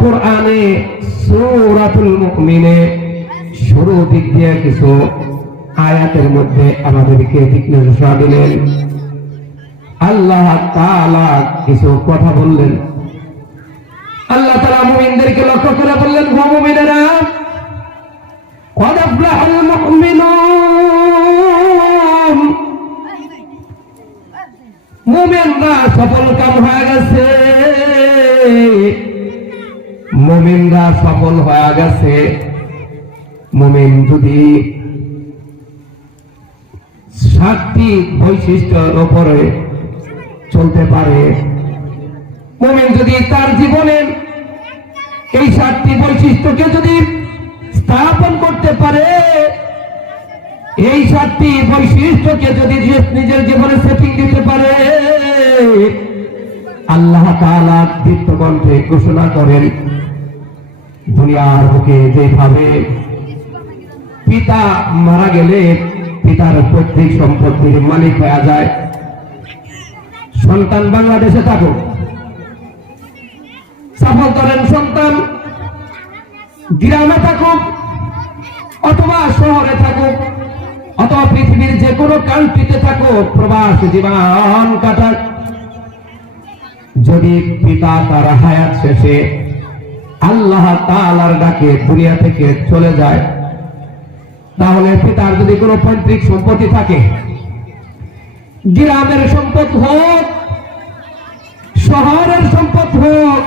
কোরআনে সূরাতুল মুমিনে শুরু দিক দিয়ে কিছু আয়াতের মধ্যে আমাদেরকে দিক নির্দেশনা দিলেন। আল্লাহ তাআলা কিছু কথা বললেন। আল্লাহ তাআলা মুমিনদেরকে লক্ষ্য করে বললেন, ও মুমিনেরা, قد أفلح المؤمنون, মুমিনরা সফল কাম হয়ে গেছে, মুমিনরা সফল হয়ে গেছে। মুমিন যদি 7টি বৈশিষ্ট্যের উপরে চলতে পারে, মুমিন যদি তার জীবনে এই 7টি বৈশিষ্ট্যকে যদি স্থাপন করতে পারে, এই 7টি বৈশিষ্ট্যকে যদি নিজের জীবনে সেটিং দিতে পারে, আল্লাহ তাআলা দীপ্ত কণ্ঠে ঘোষণা করেন, দুনিয়ার বুকে যেভাবে পিতা মারা গেলে পিতার পৈতৃক সম্পত্তির মালিক হয়ে যায়, সন্তান বাংলাদেশে থাকুক, সফল করেন সন্তান গ্রামে থাকুক অথবা শহরে থাকুক অথবা পৃথিবীর যে কোনো কান্ট্রিতে থাকুক, প্রবাস জীবন কাটাক, যদি পিতা তার হায়াত শেষে আল্লাহ তাআলার ডাকে দুনিয়া থেকে চলে যায়, তাহলে পিতার যদি কোনো পৈতৃক সম্পত্তি থাকে, গ্রামের সম্পদ হোক, শহরের সম্পদ হোক,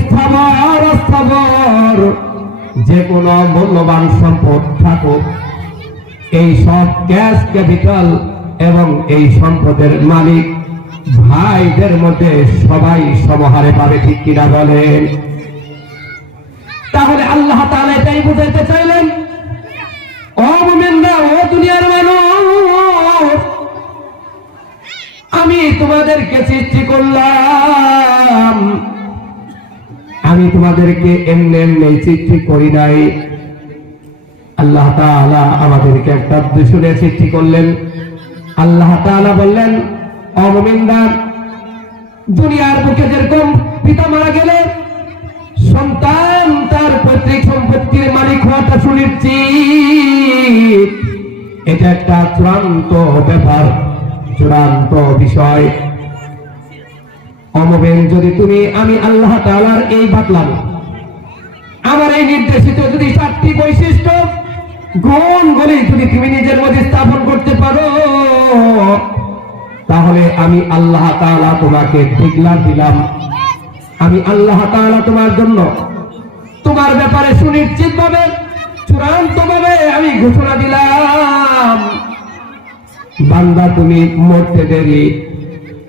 স্থাবর অস্থাবর যে কোনো মূল্যবান সম্পদ থাকুক, এই সব ক্যাশ ক্যাপিটাল এবং এই সম্পদের মালিক ভাইদের মধ্যে সবাই সমহারে পাবে, ঠিক কিনা বলেন? তাহলে আল্লাহ তাআলা এটাই বুঝাইতে চাইলেন, ও মুমিনরা, ও দুনিয়ার মানুষ, আমি তোমাদেরকে সৃষ্টি করলাম, আমি তোমাদেরকে এমনি এমনি সৃষ্টি করি নাই। আল্লাহ তাআলা আমাদেরকে একটা উদ্দেশ্য নিয়ে সৃষ্টি করলেন। আল্লাহ তাআলা বললেন, ও মুমিনরা, দুনিয়ার বুকে যেরকম পিতা মারা গেলে সন্তান তার পৈতৃক সম্পত্তির মালিক হওয়াটা সুনিশ্চিত, এটা একটা চূড়ান্ত ব্যাপার, চূড়ান্ত বিষয়। অমুমিন, যদি তুমি আমি আল্লাহ তাআলার এই বাতলাম, আমার এই নির্দেশিত যদি 7টি বৈশিষ্ট্য গুণগুলি যদি তুমি নিজের মধ্যে স্থাপন করতে পারো, তাহলে আমি আল্লাহ তাআলা তোমাকে ডিক্লার দিলাম, আমি আল্লাহ তাআলা তোমার জন্য তোমার ব্যাপারে সুনিশ্চিত ভাবে চূড়ান্ত ভাবে আমি ঘোষণা দিলাম, বান্দা তুমি মরতে দেরি,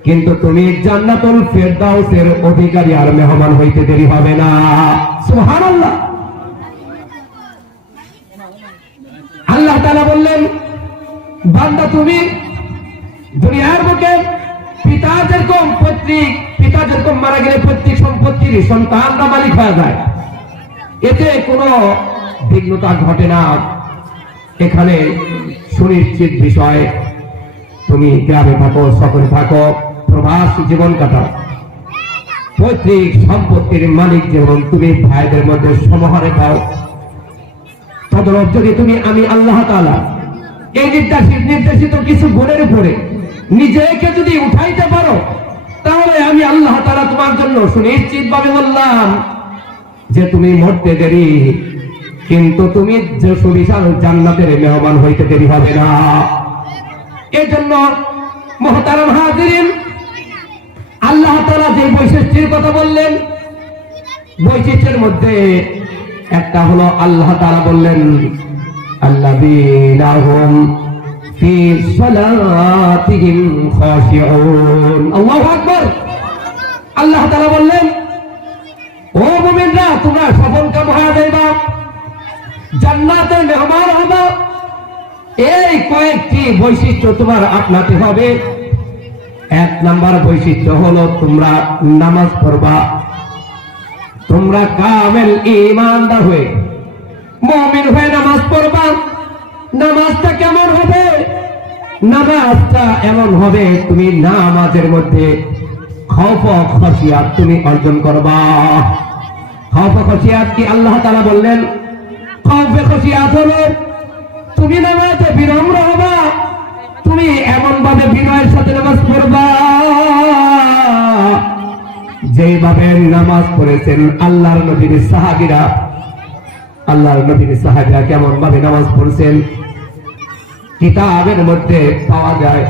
কিন্তু তুমি জান্নাতুল ফেরদাউসের অধিকারী আর মেহমান হইতে দেরি হবে না। সুবহানাল্লাহ। আল্লাহ তাআলা বললেন, বান্দা তুমি দুনিয়ার বুকে পিতা যেরকম মারা গেলে পৈতৃক সম্পত্তির সন্তানরা মালিক হয়ে যায়, এতে কোনো বিঘ্নতা ঘটে না। এখানে সুনিশ্চিত বিষয়, তুমি গ্রামে থাকো, শহরে থাকো, প্রবাস জীবন কাটাও, পৈতৃক সম্পত্তির মালিক যেমন তুমি ভাইদের মধ্যে সমহারে পাও, তদরূপ যদি তুমি আমি আল্লাহ তাআলা এই নির্দেশিত কিছু গুণের উপরে নিজেকে যদি উঠাইতে পারো, তাহলে আমি আল্লাহ তাআলা তোমার জন্য সুনিশ্চিত ভাবে বললাম যে তুমি মরতে দেরি, কিন্তু তুমি যে সুবিশাল জান্নাতের মেহমান হইতে দেরি হবে না। এই জন্য মুহতারাম হাজিরিন, আল্লাহ তাআলা যে বৈশিষ্ট্যের কথা বললেন, বৈশিষ্ট্যের মধ্যে একটা হলো আল্লাহ তাআলা বললেন, আল্লাযীনা হুম ফি সালাতিহিম খাশিউন। আল্লাহু আকবার। আল্লাহ তাআলা বললেন, ও মুমিনরা, তোমরা সফল কাম হয়ে যাইবা, জান্নাতের মেহমান হবা, এই কয়েকটি বৈশিষ্ট্য তোমার আপনাতে হবে। 1 নাম্বার বৈশিষ্ট্য হলো তোমরা নামাজ পড়বা, তোমরা কামেল ঈমানদার হয়ে মুমিন হয়ে নামাজ পড়বা। নামাজটা কেমন হবে? নামাজটা এমন হবে, তুমি নামাজের মধ্যে খৌফ ও খাশিয়াত তুমি অর্জন করবা। খসিয়াত কি? আল্লাহ তাআলা বললেন খাউফে খসিয়াত হলো তুমি নামাজে বিনম্র হবা, তুমি এমন ভাবে বিনয়ের সাথে নামাজ পড়বা যেভাবে নামাজ পড়েছেন আল্লাহর নবীর সাহাবীরা। আল্লাহর নবীর সাহাবীরা কেমন ভাবে নামাজ পড়ছেন কিতাবের মধ্যে পাওয়া যায়।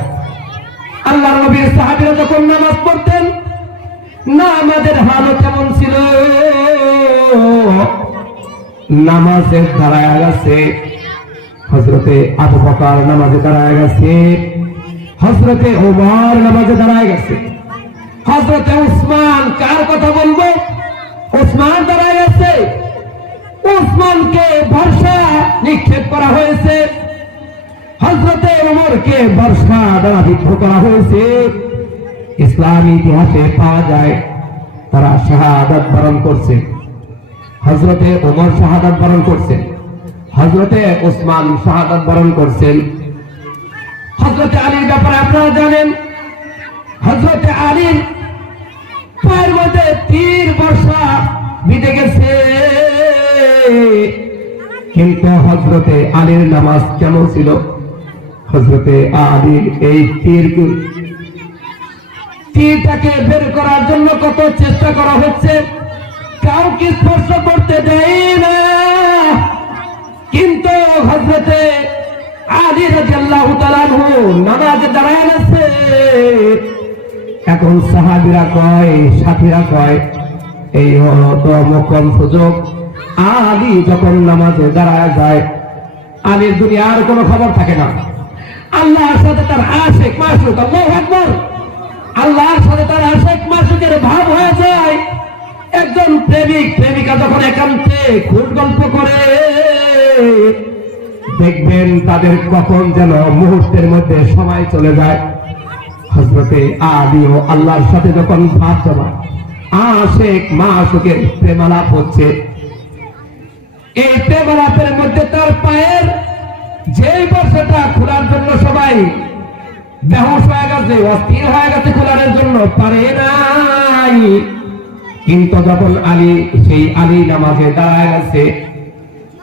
আল্লাহর নবীর সাহাবীরা যখন নামাজ পড়তেন নামাজের হালত কেমন ছিল? নামাজে দাঁড়ায় গেছে, হযরতে আবু বকর নামাজে দাঁড়ায় গেছে, হযরতে ওমর নামাজে দাঁড়ায় গেছে, হযরতে উসমান, কার কথা বলবো, উসমান দাঁড়ায় গেছে। উসমানকে বর্ষা নিক্ষেপ করা হয়েছে, হযরতে ওমরকে বর্ষা দ্বারা বিদ্ধ করা হয়েছে। ইসলামী ইতিহাসে পাওয়া যায় তারা শাহাদাত বরণ করছে। হযরতে ওমর শাহাদাত বরণ করছেন, হযরতে উসমান শাহাদাত বরণ করছেন। হযরতে আলীর ব্যাপারে আপনারা জানেন, হযরতে আলীর পায়ের মধ্যে তীর বর্ষা বিঁধে গেছে, কিন্তু হযরতে আলীর নামাজ কেমন ছিল? হযরতে আলীর এই তীরটাকে বের করার জন্য কত চেষ্টা করা হচ্ছে, কাউকে স্পর্শ করতে দেয় না, কিন্তু হযরতে আলী রাদিয়াল্লাহু তাআলা নামাজে দাঁড়ায় গেছে। এখন সাহাবীরা কয়, সাথীরা কয়, এই হলো তো মোক্ষম সুযোগ। আলী যখন নামাজে দাঁড়ায় যায়, আলীর দুনিয়ার কোনো খবর থাকে না। আল্লাহর সাথে তার আশিক মাশুক, আল্লাহু আকবার, আল্লাহর সাথে তার আশিক মাশুকের ভাব হয়ে যায়। একজন প্রেমিক প্রেমিকা যখন একান্তে খুব গল্প করে, দেখবেন তাদের কখন যেন মুহূর্তের মধ্যে সময় চলে যায়। হযরতে আলী ও আল্লাহর সাথে যখন ভাব জমায়, আশিক মাশুকের প্রেমালাপ হচ্ছে, এই প্রেমালাপের মধ্যে তার পায়ের যে বর্ষাটা খোলার জন্য সবাই বেহুশ হয়ে গেছে, অস্থির হয়ে গেছে, খোলার জন্য পারে নাই। কিন্তু যখন আলী, সেই আলী নামাজে দাঁড়ায় গেছে,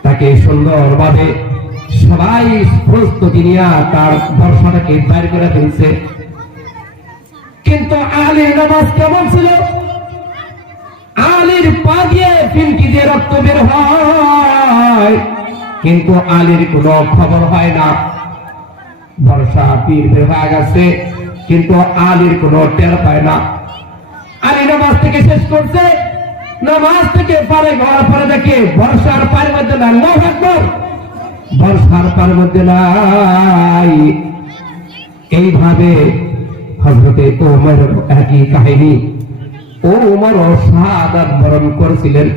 তাকে সুন্দরভাবে সবাই প্রস্তুতি নিয়ে তার বর্ষাটাকে বাইর করে ফেলছে। কিন্তু আলীর নামাজ কেমন ছিল? আলীর পা দিয়ে পিনকি দিয়ে রক্ত বের হয়, কিন্তু আলীর কোনো খবর হয় না। বর্ষা তীর বের হয়ে গেছে, কিন্তু আলীর কোনো টের পায় না। আলী নামাজ থেকে শেষ করছে, নামাজ থেকে পারে ঘর পরে দেখে বর্ষার পায়ের মধ্যে না, আল্লাহু আকবার, বর্ষার পায়ের মধ্যে নাই। এইভাবে হযরতে ওমর একই কাহিনী, ওমর শাহাদাত বরণ করেছিলেন।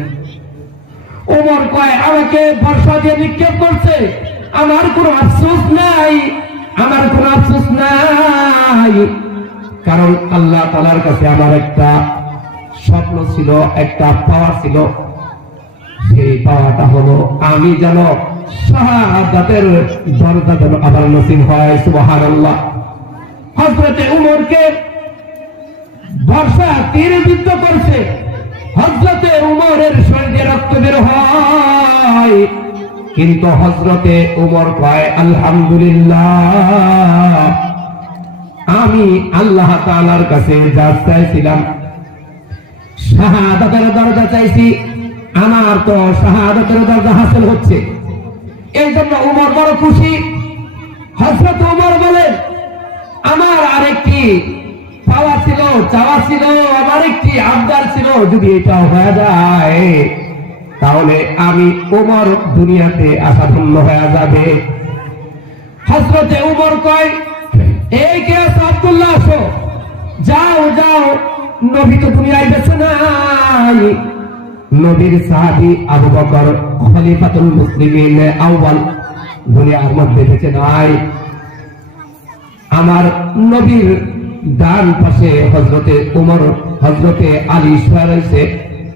ওমর কয়, আমাকে বর্ষা দিয়ে নিক্ষেপ করছে, আমার কোনো আফসোস নাই, আমার কোনো আফসোস নাই, কারণ আল্লাহ তাআলার কাছে আমার একটা স্বপ্ন ছিল, একটা পাওয়া ছিল। সেই পাওয়াটা হলো আমি যেন শাহাদাতের দরজা যেন আবার নসিব হয়। সুবহানাল্লাহ। হযরতে উমরকে বর্ষা তীরে বিদ্ধ করছে, হযরতে উমরের শরীরে রক্ত বের হয়, কিন্তু হযরতে উমর কয়, আলহামদুলিল্লাহ, আমি আল্লাহ তাআলার কাছে যা চাইছিলাম, শাহাদাতের দরজা চাইছি, আমার তো শাহাদাতের দরজা হাসিল হচ্ছে। এই জন্য উমর বড় খুশি। হযরত উমর বলেন, আমার আরেকটি পাওয়া ছিল, চাওয়া ছিল, আমার একটি আবদার ছিল, যদি এটাও হয়ে যায় তাহলে আমি উমর দুনিয়াতে আসা ধন্য হয়ে যাবে। হযরতে উমর কয়, এই কে আছো আব্দুল্লাহ, আসো, যাও যাও, নবী তো দুনিয়ায় বেঁচে নাই। নবীর সাহাবী আবু বকর খলিফাতুল মুসলিমিন আউয়াল দুনিয়ার মধ্যে বেঁচে নাই। আমার নবীর ডান পাশে হযরতে উমর, হযরতে আলী শুয়ে রয়েছে,